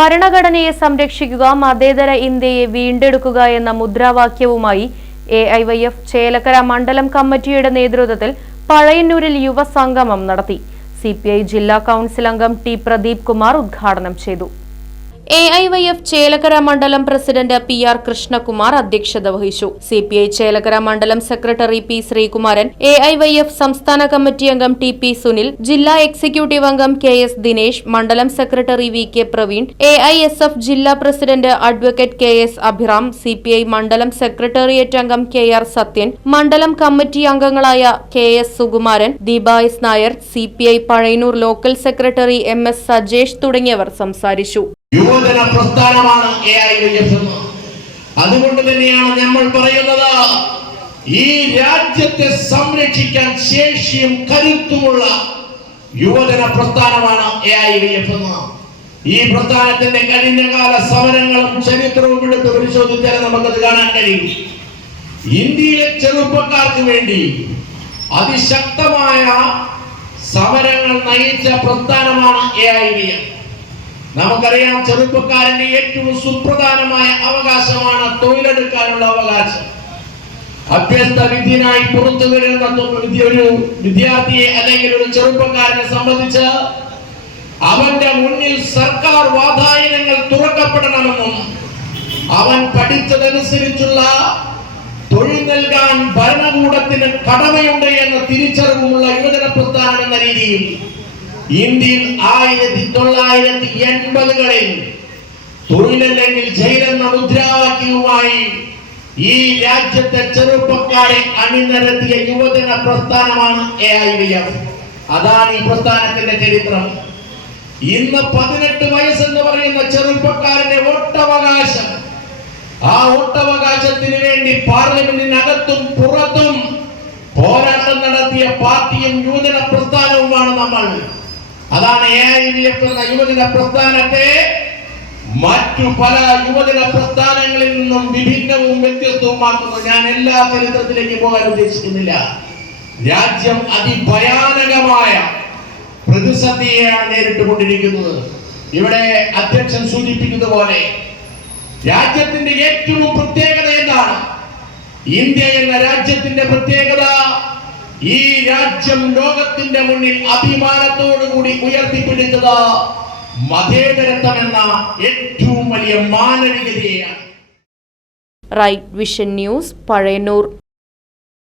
ഭരണഘടനയെ സംരക്ഷിക്കുക മതേതര ഇന്ത്യയെ വീണ്ടെടുക്കുക എന്ന മുദ്രാവാക്യവുമായി A I Y F Chelakkara മണ്ഡലം കമ്മിറ്റിയുടെ നേതൃത്വത്തിൽ പഴയന്നൂരിൽ യുവസംഗമം നടത്തി. സി ജില്ലാ കൗൺസിൽ അംഗം ടി പ്രദീപ് കുമാർ ഉദ്ഘാടനം ചെയ്തു. A I Y F Chelakkara മണ്ഡലം പ്രസിഡന്റ് പി ആർ കൃഷ്ണകുമാർ അധ്യക്ഷത വഹിച്ചു. സി പി ഐ ചേലക്കര മണ്ഡലം secretary P Sreekumaran A I Y F സംസ്ഥാന കമ്മിറ്റി അംഗം ടി പി സുനിൽ ജില്ലാ എക്സിക്യൂട്ടീവ് അംഗം കെ എസ് ദിനേശ് മണ്ഡലം secretary V K Praveen A I S F ജില്ലാ president advocate K S Abhiram C P I മണ്ഡലം secretariat അംഗം K R Sathyan മണ്ഡലം committee അംഗങ്ങളായ K S Sukumaran Deepa S Nair C P I Pazhayannur local secretary M S Sajesh തുടങ്ങിയവർ സംസാരിച്ചു. യുവജന പ്രസ്ഥാനമാണ് A I D F എന്ന്. അതുകൊണ്ട് തന്നെയാണ് നമ്മൾ പറയുന്നത് ഈ രാജ്യത്തെ സംരക്ഷിക്കാൻ ശേഷിയും കരുത്തുമുള്ള യുവജന പ്രസ്ഥാനമാണ് എ ഐ ഡി എഫ് എന്ന്. ഈ പ്രസ്ഥാനത്തിന്റെ കഴിഞ്ഞകാല സമരങ്ങളും ചരിത്രവും എടുത്ത് പരിശോധിച്ചാൽ നമുക്കത് കാണാൻ കഴിയും. ഇന്ത്യയിലെ ചെറുപ്പക്കാർക്ക് വേണ്ടി അതിശക്തമായ സമരങ്ങൾ നയിച്ച പ്രസ്ഥാനമാണ് എ ഐ വി എഫ് നമുക്കറിയാം ചെറുപ്പക്കാരന്റെ ഏറ്റവും സുപ്രധാനമായ അവകാശമാണ് തൊഴിലെടുക്കാനുള്ള അവകാശം. അഭ്യസ്ത വിദ്യനായി പുറത്തു വരുന്ന ഒരു വിദ്യാർത്ഥിയെ അല്ലെങ്കിൽ ഒരു ചെറുപ്പക്കാരനെ സംബന്ധിച്ച് അവന്റെ മുന്നിൽ സർക്കാർ വാതായനങ്ങൾ തുറക്കപ്പെടണമെന്നും അവൻ പഠിച്ചതനുസരിച്ചുള്ള തൊഴിൽ നൽകാൻ ഭരണകൂടത്തിന് കടമയുണ്ട് എന്ന തിരിച്ചറിവുമുള്ള യുവജന പ്രസ്ഥാനം എന്ന രീതിയിൽ ഇന്ത്യയിൽ ആയിരത്തി തൊള്ളായിരത്തി എൺപതുകളിൽ തൊഴിലല്ലെങ്കിൽ ജയിലെന്ന മുദ്രാവാക്യവുമായി ഈ രാജ്യത്തെ ചെറുപ്പക്കാരെ അണിനിരത്തിയ യുവജന പ്രസ്ഥാനമാണ് എ ഐ ഡി എഫ് അതാണ് ഈ പ്രസ്ഥാനത്തിന്റെ ചരിത്രം. ഇന്ന് പതിനെട്ട് വയസ്സെന്ന് പറയുന്ന ചെറുപ്പക്കാരന്റെ ഒട്ടവകാശം ആ ഒട്ടവകാശത്തിന് വേണ്ടി പാർലമെന്റിനകത്തും പുറത്തും പോരാട്ടം നടത്തിയ പാർട്ടിയും യുവജന പ്രസ്ഥാനവുമാണ് നമ്മൾ. അതാണ് എ ഐ ഡി എഫ് എന്ന യുവജന പ്രസ്ഥാനത്തെ മറ്റു പല യുവജന പ്രസ്ഥാനങ്ങളിൽ നിന്നും വിഭിന്നവും വ്യത്യസ്തവുമാക്കുന്നത് ഞാൻ എല്ലാ ചരിത്രത്തിലേക്ക് പോകാൻ ഉദ്ദേശിക്കുന്നില്ല. രാജ്യം അതിഭയാനകമായ പ്രതിസന്ധിയെയാണ് നേരിട്ടുകൊണ്ടിരിക്കുന്നത്. ഇവിടെ അധ്യക്ഷൻ സൂചിപ്പിക്കുന്നത് പോലെ രാജ്യത്തിന്റെ ഏറ്റവും പ്രത്യേകത എന്താണ്? ഇന്ത്യ എന്ന രാജ്യത്തിന്റെ പ്രത്യേകത ഈ രാജ്യം ലോകത്തിന്റെ മുന്നിൽ അഭിമാനത്തോടുകൂടി ഉയർത്തിപ്പിടിച്ചത് മതേതരത്വം എന്ന ഏറ്റവും വലിയ മാനവികതയാണ് റൈറ്റ് വിഷൻ ന്യൂസ് പഴയന്നൂർ